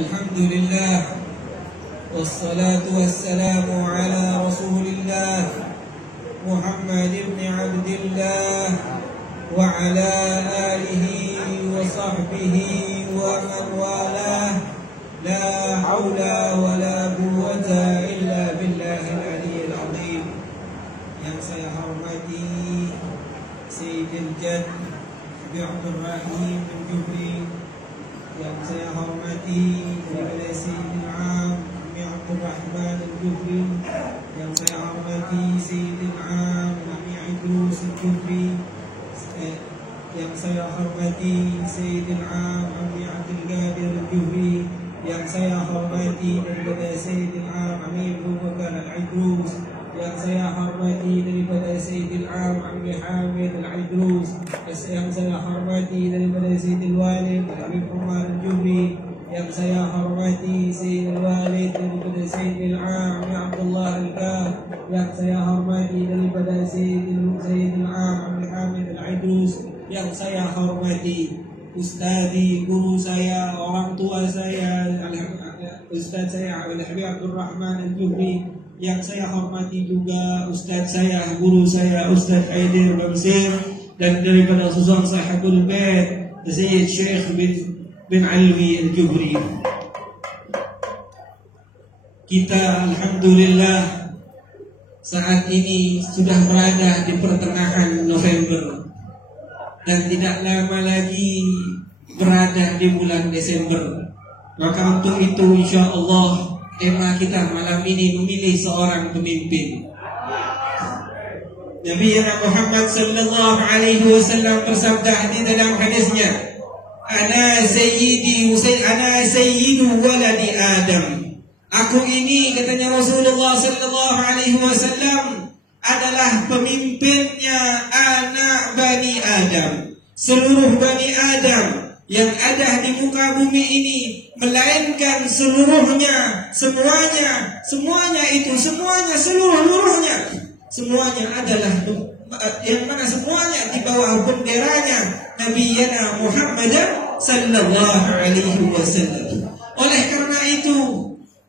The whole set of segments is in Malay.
Alhamdulillah, wassalatu wassalamu ala rasulillah Muhammad ibn Abdillah wa ala alihi wa sahbihi wa man walah. La hawla wa la quwwata illa billahil aliyyil azim. Yang saya hormati Sayyidil Jad Abi Abdul Rahim bin Jubri, yang saya hormati daripada Sayyidil Am Abi Abdul Rahman al-Jubri, yang saya hormati Sayyidil Am Abi Idrus al-Jubri, yang saya hormati Sayyidil Am Abi Abdul Qadir al-Jubri, yang saya hormati daripada Sayyidil Am Abi Abu Bakar al-Idrus, yang saya hormati daripada Sayyidil Am Abi Hamid al-Idrus, yang saya hormati daripada Sayyidil Walid Abi Umar al-Jubri, yang saya hormati Sayyidil Walid daripada Sayyidil Am Abi Abdullah al-Qah, yang saya hormati daripada Sayyidil Am Abi Hamid al-Idrus, yang saya hormati ustadi, guru saya, orang tua saya, Ustaz saya Habib Abdul Rahman al-Jubri, yang saya hormati juga Ustaz saya, guru saya Ustaz Aidir Bamsir, dan daripada khusus Sahabul Bait Sayyid Syekh bin Alwi al-Jubri. Kita alhamdulillah saat ini sudah berada di pertengahan November dan tidak lama lagi berada di bulan Desember. Maka untuk itu insyaAllah tema kita malam ini memilih seorang pemimpin. Nabi Muhammad sallallahu alaihi wasallam bersabda di dalam hadisnya, Ana sayyidu waladi Adam. Aku ini, katanya Rasulullah sallallahu alaihi wasallam, adalah pemimpinnya anak Bani Adam. Seluruh Bani Adam yang ada di muka bumi ini, melainkan seluruhnya, semuanya adalah yang mana semuanya di bawah benderanya Nabi Muhammad sallallahu alaihi wasallam. Oleh karena itu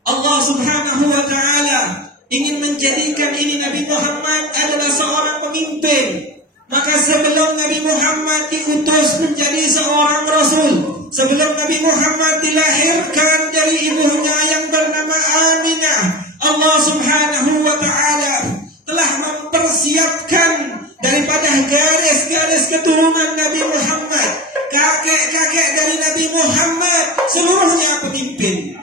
Allah Subhanahu wa taala ingin menjadikan ini Nabi Muhammad adalah seorang pemimpin. Maka sebelum Nabi Muhammad diutus menjadi seorang Rasul, sebelum Nabi Muhammad dilahirkan dari ibunya yang bernama Aminah, Allah Subhanahu wa ta'ala telah mempersiapkan daripada garis-garis keturunan Nabi Muhammad, kakek-kakek dari Nabi Muhammad, seluruhnya pemimpin.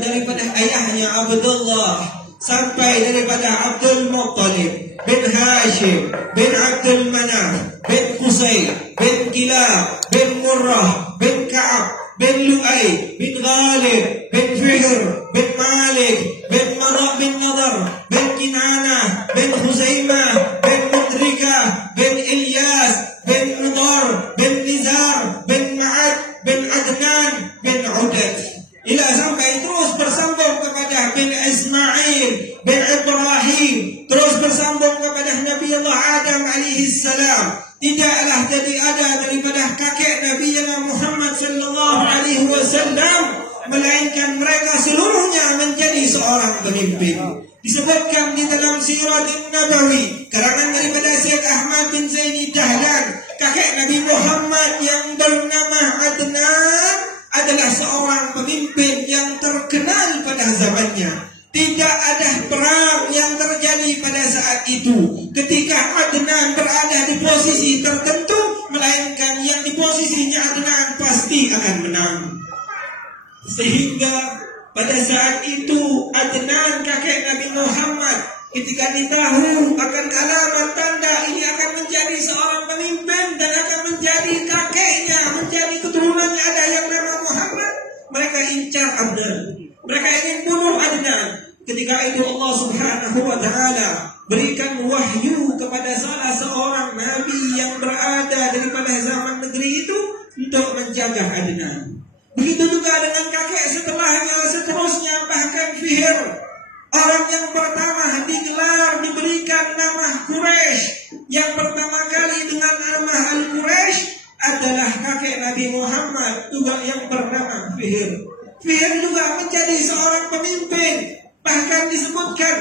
Daripada ayahnya Abdullah sampai daripada Abdul Muttalib bin Hashim bin Abdul Manaf bin Qusay bin Kilab bin Murrah bin Ka'ab bin Lu'ay bin Ghalib bin Fihr bin Malik bin Marah bin Nadar bin Kinana bin Khuzaimah bin Mudrika bin Ilyas bin Mudar bin Nizar bin Ma'ad bin Adnan bin Udad, ila sampai terus bersambung kepada bin Ismail bin Ibrahim, terus bersambung kepada Nabi Allah Adam alaihi salam. Tidaklah jadi ada daripada kakek Nabi Muhammad sallallahu alaihi wasallam, melainkan mereka seluruhnya menjadi seorang pemimpin. Disebutkan di dalam Sirah Nabawi karangan daripada Syekh Ahmad bin Zaini Dahlan, kakek Nabi Muhammad yang bernama Adnan adalah seorang pemimpin yang terkenal pada zamannya. Tidak ada perang yang terjadi pada saat itu ketika Adnan berada di posisi tertentu, melainkan yang di posisinya Adnan pasti akan menang. Sehingga pada saat itu Adnan, kakek Nabi Muhammad, ketika ditahu akan alamat tanda ini akan menjadi seorang pemimpin dan akan menjadi kakeknya, menjadi keturunannya ada yang nama Muhammad, mereka incar Adnan, mereka ingin bunuh Adnan. Ketika itu Allah Subhanahu wa ta'ala berikan wahyu kepada salah seorang nabi yang berada daripada zaman negeri itu untuk menjaga Adnan. Begitu juga dengan kakek setelahnya, seterusnya, bahkan Fihr, orang yang pertama digelar, diberikan nama Quraisy, yang pertama kali dengan nama Al-Quraisy adalah kakek Nabi Nabi Muhammad juga yang bernama Fihr. Fihr juga menjadi seorang pemimpin. Bahkan disebutkan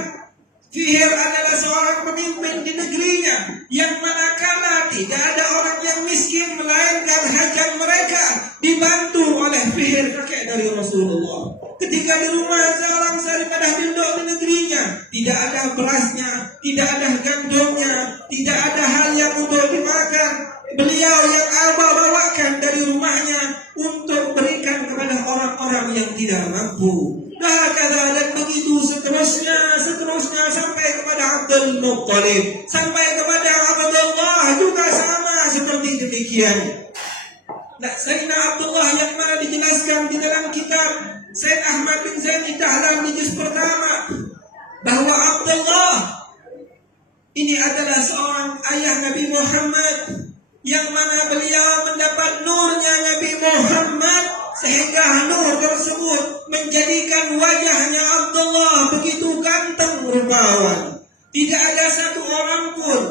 Fihr adalah seorang pemimpin di negerinya, yang manakala tidak ada orang yang miskin melainkan hajat mereka dibantu oleh Fihr, kakek dari Rasulullah. Ketika di rumah seorang daripada penduduk di negerinya tidak ada berasnya, tidak ada gandumnya, tidak ada hal yang untuk dimakan, beliau yang bawakan dari rumahnya untuk berikan kepada orang-orang yang tidak mampu. Dan begitu seterusnya sampai kepada Abdul Muttalib, sampai kepada Abdullah juga sama seperti demikian. Nah, Sayyidina Abdullah yang mana dijelaskan di dalam kitab Sayyid Ahmad bin Zaid Dahlan di juz pertama, bahwa Abdullah ini adalah seorang ayah Nabi Muhammad, yang mana beliau mendapat nurnya Nabi Muhammad, sehingga nur tersebut menjadikan wajahnya Abdullah begitu ganteng rupawan. Tidak ada satu orang pun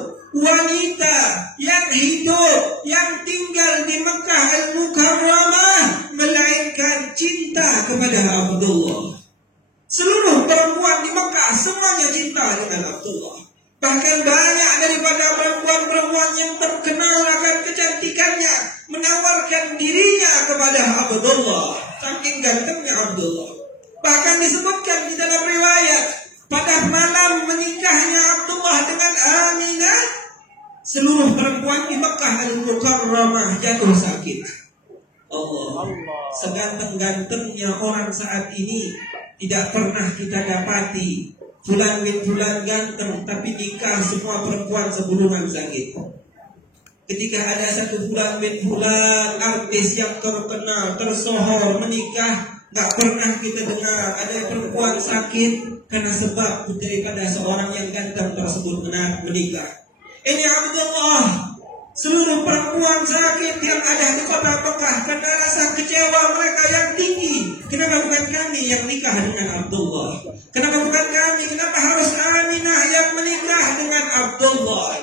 wanita yang hidup, yang tinggal di Mekah Al-Mukarramah melainkan cinta kepada Abdullah. Seluruh perempuan di Mekah semuanya cinta dengan Abdullah. Bahkan banyak daripada perempuan-perempuan yang terkenal akan kecantikannya menawarkan dirinya kepada Abdullah, saking gantengnya Abdullah. Bahkan disebutkan di dalam riwayat, pada malam menikahnya Abdullah dengan Aminah, seluruh perempuan di Mekah Al-Mukarramah jatuh sakit. Allah, seganteng-gantengnya orang saat ini tidak pernah kita dapati. Fulan bin fulan ganteng, tapi nikah semua perempuan sebelumnya sakit. Ketika ada satu fulan bin fulan artis yang terkenal, tersohor menikah, gak pernah kita dengar ada perempuan sakit karena sebab daripada seorang yang ganteng tersebut menikah. Ini Abdullah, seluruh perempuan sakit yang ada di kota Mekah karena rasa kecewa mereka yang tinggi. Kenapa bukan kami yang nikah dengan Abdullah? Kenapa bukan kami? Kenapa harus Aminah yang menikah dengan Abdullah?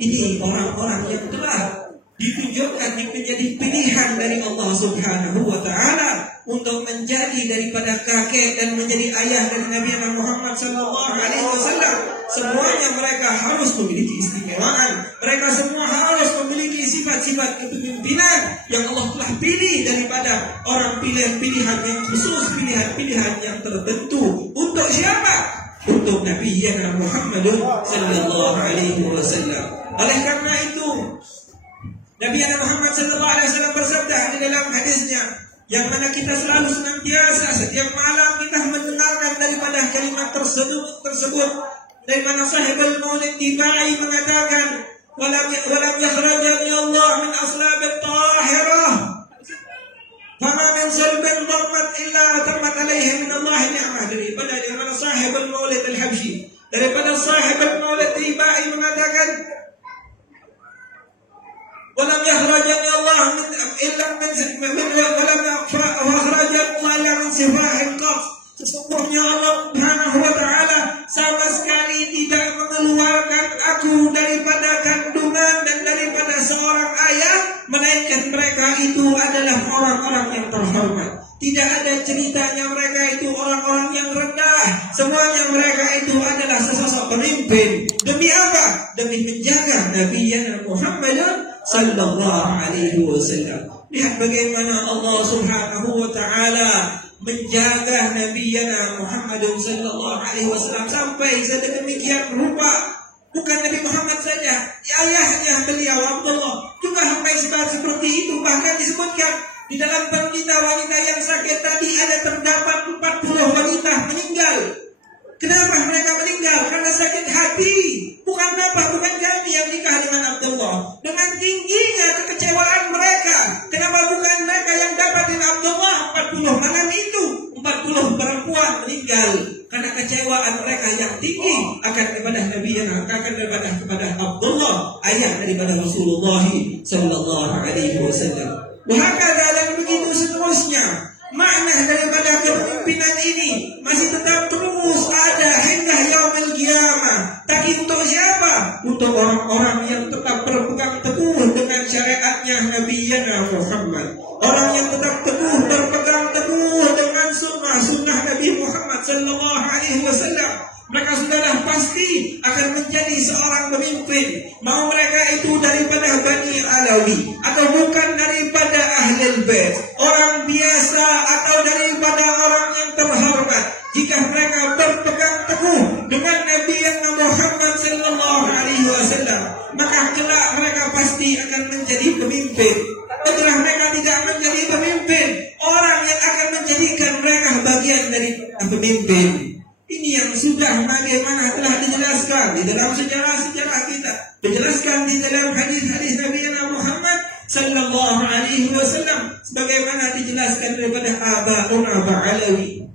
Ini orang-orang yang telah ditunjukkan menjadi pilihan dari Allah Subhanahu wa Ta'ala untuk menjadi daripada kakek dan menjadi ayah dari Nabi Muhammad SAW. Semuanya mereka harus memiliki istimewaan. Mereka semua harus memiliki sifat-sifat kepemimpinan yang Allah telah pilih daripada orang pilihan-pilihan yang khusus, pilihan-pilihan yang tertentu. Untuk siapa? Untuk Nabi Muhammad sallallahu alaihi wasallam. Oleh karena itu, Nabi Muhammad sallallahu alaihi wasallam bersabda di dalam hadisnya, yang mana kita selalu senantiasa setiap malam kita mendengarkan daripada kalimat tersebut dari mana sahibul maulid Tibai mengatakan, walam yakhrajani Allah min aslabit tahirah, fama min sulbin dhammat illa tammat alaihi min Allah ni'mah. Daripada mana sahibul maulid al-Habsyi, daripada sahibul maulid Tibai mengatakan, walam yakhrajani Allah illa walam yakhrajani min sifahil qaf. Sesungguhnya Allah Subhanahu wa Ta'ala sama sekali tidak mengeluarkan aku daripada kandungan dan daripada seorang ayah, melainkan mereka itu adalah orang-orang yang terhormat. Tidak ada ceritanya mereka itu orang-orang yang rendah. Semuanya mereka itu adalah sesosok pemimpin. Demi apa? Demi menjaga Nabi Muhammad sallallahu alaihi wasallam. Lihat bagaimana Allah Subhanahu wa Ta'ala menjaga Nabi Muhammad sallallahu alaihi wasallam sampai sedemikian rupa. Bukan Nabi Muhammad saja, ayahnya beliau Abdullah juga sampai seperti itu. Bahkan disebutkan di dalam berita wanita yang sakit tadi ada terdapat 40 wanita meninggal. Kenapa mereka meninggal? Karena sakit hati. Bukan apa, bukan kami yang nikah dengan Abdullah. Dengan tingginya kekecewaan mereka, kenapa bukan mereka yang dapatin Abdullah? 40 malam itu 40 perempuan meninggal karena kecewaan mereka yang tinggi akan kepada Nabi yang akan kepada Abdullah, ayah daripada Rasulullah sallallahu alaihi wasallam. Wahakala dan begitu seterusnya. Makna daripada kepemimpinan ini masih tetap terus ada hingga yaumil qiyamah. Tapi untuk siapa? Untuk orang-orang yang tetap berpegang teguh dengan syariatnya Nabi Nabiyyina Muhammad. Orang yang tetap teguh, berpegang teguh dengan sunnah Nabi Muhammad sallallahu alaihi wasallam, mereka sudahlah pasti akan menjadi seorang pemimpin. Mau mereka itu daripada Bani Alawi atau bukan daripada Ahlul Bait, orang biasa atau daripada orang yang terhormat, jika mereka berpegang teguh dengan Nabi Muhammad sallallahu alaihi wasallam, maka kelak mereka pasti akan menjadi pemimpin. Setelah mereka tidak menjadi pemimpin, orang yang akan menjadikan mereka bagian dari pemimpin. Ini yang sudah bagaimana telah dijelaskan di dalam sejarah-sejarah kita, dijelaskan di dalam hadis-hadis Nabi Muhammad sallallahu alaihi wasallam, sebagaimana dijelaskan daripada Abaun Alawi,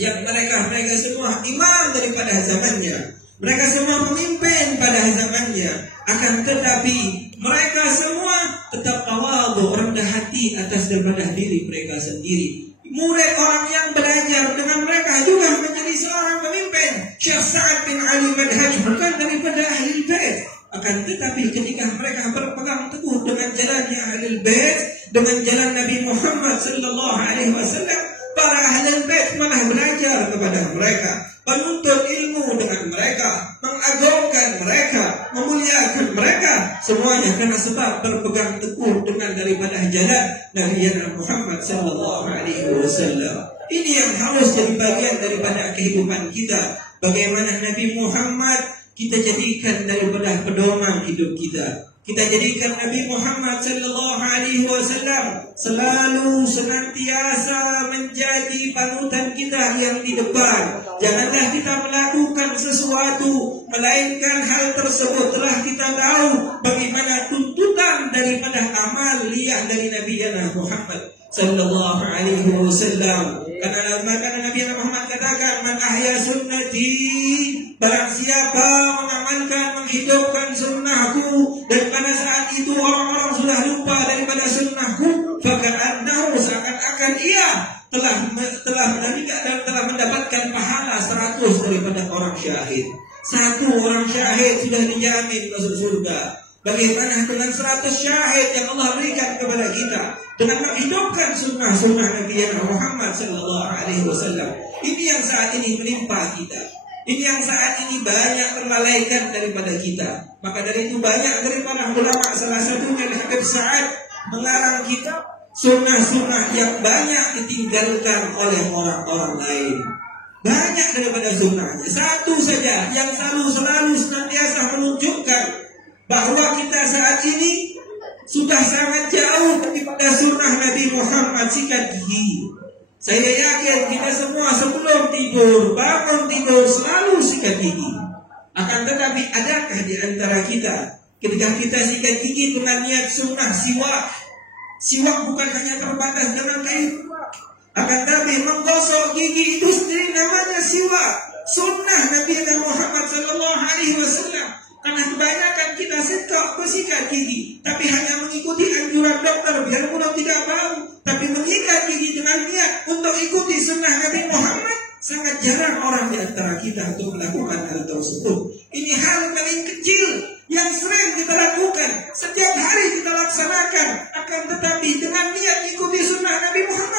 yang mereka semua imam daripada zamannya, mereka semua pemimpin pada zamannya, akan tetapi mereka semua tetap tawadhu, rendah hati atas daripada diri mereka sendiri. Murid orang yang belajar dengan mereka juga menjadi seorang pemimpin. Syekh Sa'ad bin Ali Madhaj bukan daripada Ahlul Bait, akan tetapi ketika mereka berpegang teguh dengan jalannya Ahlul Bait, dengan jalan Nabi Muhammad sallallahu alaihi wasallam, para Ahlul Bait malah belajar kepada mereka, menuntut ilmu dengan mereka, mengagungkan mereka, memuliakan mereka, semuanya karena sebab berpegang teguh dengan daripada jalan Nabi Muhammad sallallahu alaihi wasallam. Ini yang harus jadi bagian daripada kehidupan kita. Bagaimana Nabi Muhammad kita jadikan daripada pedoman hidup kita. Kita jadikan Nabi Muhammad sallallahu alaihi wasallam selalu senantiasa menjadi panutan kita yang di depan. Janganlah kita melakukan sesuatu melainkan hal tersebut telah kita tahu bagaimana tuntutan daripada amal liyah dari Nabi Muhammad sallallahu alaihi wasallam. Karena Nabi Muhammad katakan, "Man ahya sunnati," barang siapa mengamalkan, menghidupkan sunnahku, dan pada saat itu orang-orang sudah lupa daripada sunnahku, faka'annahu, seakan-akan ia telah menikah dan telah mendapatkan pahala 100 daripada orang syahid. Satu orang syahid sudah dijamin masuk surga. Bagaimana dengan 100 syahid yang Allah berikan kepada kita dengan menghidupkan sunnah Nabi Muhammad sallallahu alaihi wasallam? Ini yang saat ini menimpa kita. Ini yang saat ini banyak terlalaikan daripada kita. Maka dari itu banyak daripada ulama, salah satunya Habib Sa'ad, melarang kita sunnah-sunnah yang banyak ditinggalkan oleh orang-orang lain. Banyak daripada sunnahnya. Satu saja yang selalu senantiasa menunjukkan bahwa kita saat ini sudah sangat jauh daripada sunnah Nabi Muhammad, sikat gigi. Saya yakin kita semua sebelum tidur, bangun tidur selalu sikat gigi. Akan tetapi adakah di antara kita ketika kita sikat gigi dengan niat sunnah siwak? Siwak bukan hanya terbatas dengan kain, akan tetapi menggosok gigi itu sendiri namanya siwak. Sunnah Nabi Muhammad sallallahu alaihi wasallam. Karena kebanyakan kita bersikat gigi, tapi hanya mengikuti anjuran dokter biar mudah tidak bau. Tapi mengikat gigi dengan niat untuk ikuti sunnah Nabi Muhammad, sangat jarang orang di antara kita untuk melakukan hal tersebut. Ini hal paling kecil yang sering kita lakukan, setiap hari kita laksanakan. Akan tetapi dengan niat ikuti sunnah Nabi Muhammad,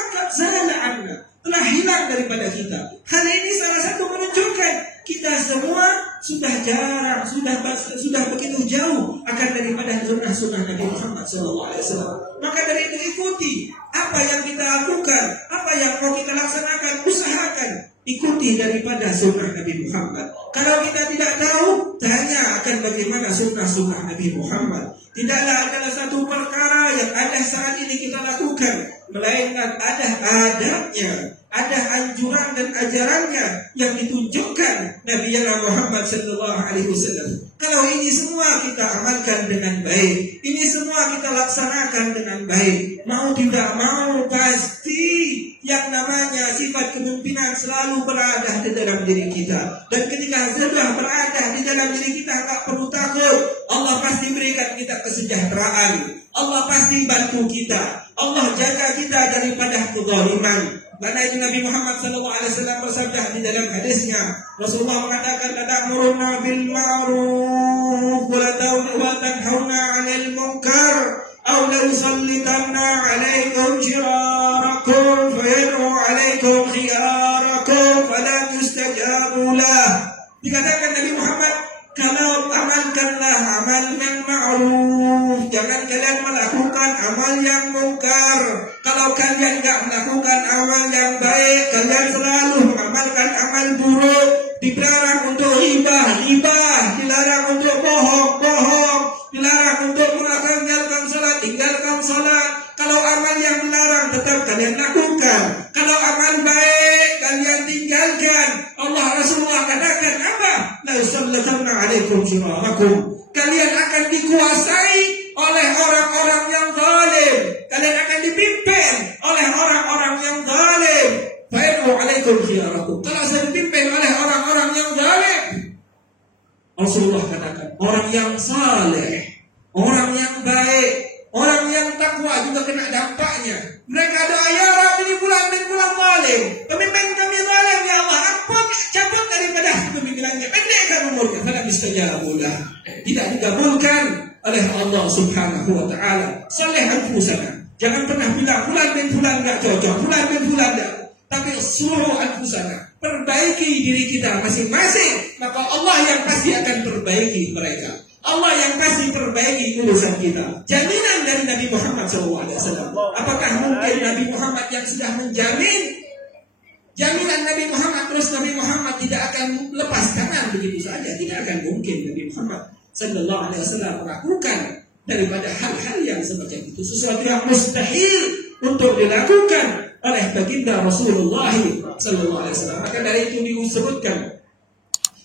telah hilang daripada kita. Hal ini salah satu menunjukkan kita semua sudah jarang, sudah begitu jauh akan daripada sunnah Nabi Muhammad SAW. Maka dari itu ikuti apa yang kita lakukan, apa yang mau kita laksanakan, usahakan ikuti daripada sunnah Nabi Muhammad. Kalau kita tidak tahu, tanya akan bagaimana sunnah Nabi Muhammad. Tidaklah adalah satu perkara yang ada saat ini kita lakukan, melainkan ada adabnya, ada anjuran dan ajarannya yang ditunjukkan Nabi Muhammad sallallahu alaihi wasallam. Kalau ini semua kita amalkan dengan baik, ini semua kita laksanakan dengan baik, mau tidak mau pasti yang namanya sifat kepemimpinan selalu berada di dalam diri kita. Dan ketika sudah berada di dalam diri kita, tak perlu takut. Allah pasti berikan kita kesejahteraan. Allah pasti bantu kita. Allah jaga kita daripada kezaliman. Karena itu Nabi Muhammad SAW bersabda di dalam hadisnya, Rasulullah mengatakan, "Ta'muruna bil ma'ruf wa tanhauna 'anil munkar." أو ليسلطن عليكم شراركم فيدعو عليكم خياركم فلم يستجابوا له. Dikatakan Nabi Muhammad, kalau amalkanlah amal yang ma'ruf, jangan kalian melakukan amal yang mungkar. Kalau kalian enggak melakukan amal yang baik, kalian selalu mengamalkan amal buruk. Dilarang untuk riba, dilarang untuk bohong, dilarang untuk meninggalkan salat. Kalau amal yang dilarang tetap kalian lakukan. Kalau amal baik kalian tinggalkan. Allah Rasulullah katakan apa? La yusallatanna alaikum shirarakum. Kalian akan dikuasai oleh orang-orang yang zalim. Kalian akan dipimpin oleh orang-orang yang zalim. Fa'inu alaikum khiyarakum. Kalau saya dipimpin oleh orang-orang yang zalim, Rasulullah katakan, orang yang saleh, orang yang baik, orang yang takwa juga kena dampaknya. Mereka doa, ya Rabbi, ini bulan zalim, pemimpin kami zalim, ya Allah, ampun, cabut daripada kepemimpinannya, pendekkan umurnya. Falam yustajabulah. Tidak dikabulkan oleh Allah Subhanahu wa taala. Saleh anfusana. Jangan pernah bilang fulan bin fulan enggak cocok, fulan bin fulan enggak. Tapi suruh anfusana, perbaiki diri kita masing-masing, maka Allah yang pasti akan perbaiki mereka. Allah yang pasti perbaiki urusan kita. Jaminan dari Nabi Muhammad SAW. Apakah mungkin Nabi Muhammad yang sudah menjamin jaminan Nabi Muhammad, terus Nabi Muhammad tidak akan lepas tangan begitu saja? Tidak akan mungkin Nabi Muhammad SAW melakukan daripada hal-hal yang semacam itu, sesuatu yang mustahil untuk dilakukan oleh baginda Rasulullah SAW. Maka dari itu disebutkan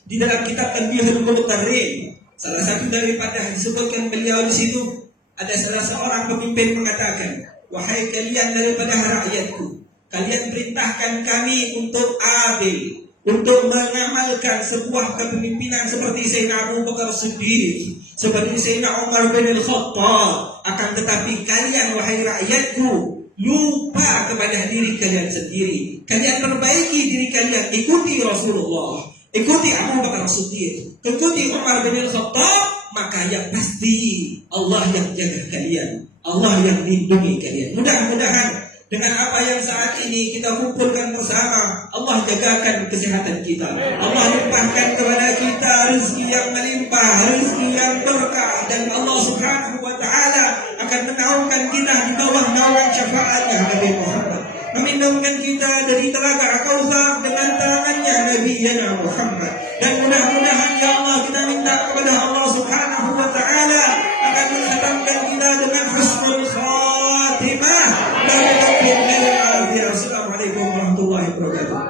di dalam kitab Tanbihul Muqtarrin, salah satu daripada disebutkan beliau di situ, ada salah seorang pemimpin mengatakan, wahai kalian daripada rakyatku, kalian perintahkan kami untuk adil, untuk mengamalkan sebuah kepemimpinan seperti Sayyidina Abu Bakar Siddiq, seperti Sayyidina Umar bin Al-Khattab. Akan tetapi kalian, wahai rakyatku, lupa kepada diri kalian sendiri. Kalian perbaiki diri kalian, ikuti Rasulullah, ikuti Abu Bakar Siddiq, ikuti Umar bin Al-Khattab, maka yang pasti Allah yang jaga kalian, Allah yang lindungi kalian. Mudah-mudahan dengan apa yang saat ini kita kumpulkan bersama, Allah jagakan kesehatan kita, Allah limpahkan kepada kita rezeki yang melimpah, rezeki yang berkah, dan Allah Subhanahu wa taala akan menaungkan kita di bawah naungan syafaatnya Nabi Muhammad, meminumkan kita dari telaga Kautsar dengan tangannya Nabi Muhammad. Dan mudah-mudahan ya Allah, kita minta kepada Allah Subhanahu wa taala akan menghatamkan kita dengan husnul khatimah. Assalamualaikum warahmatullahi wabarakatuh.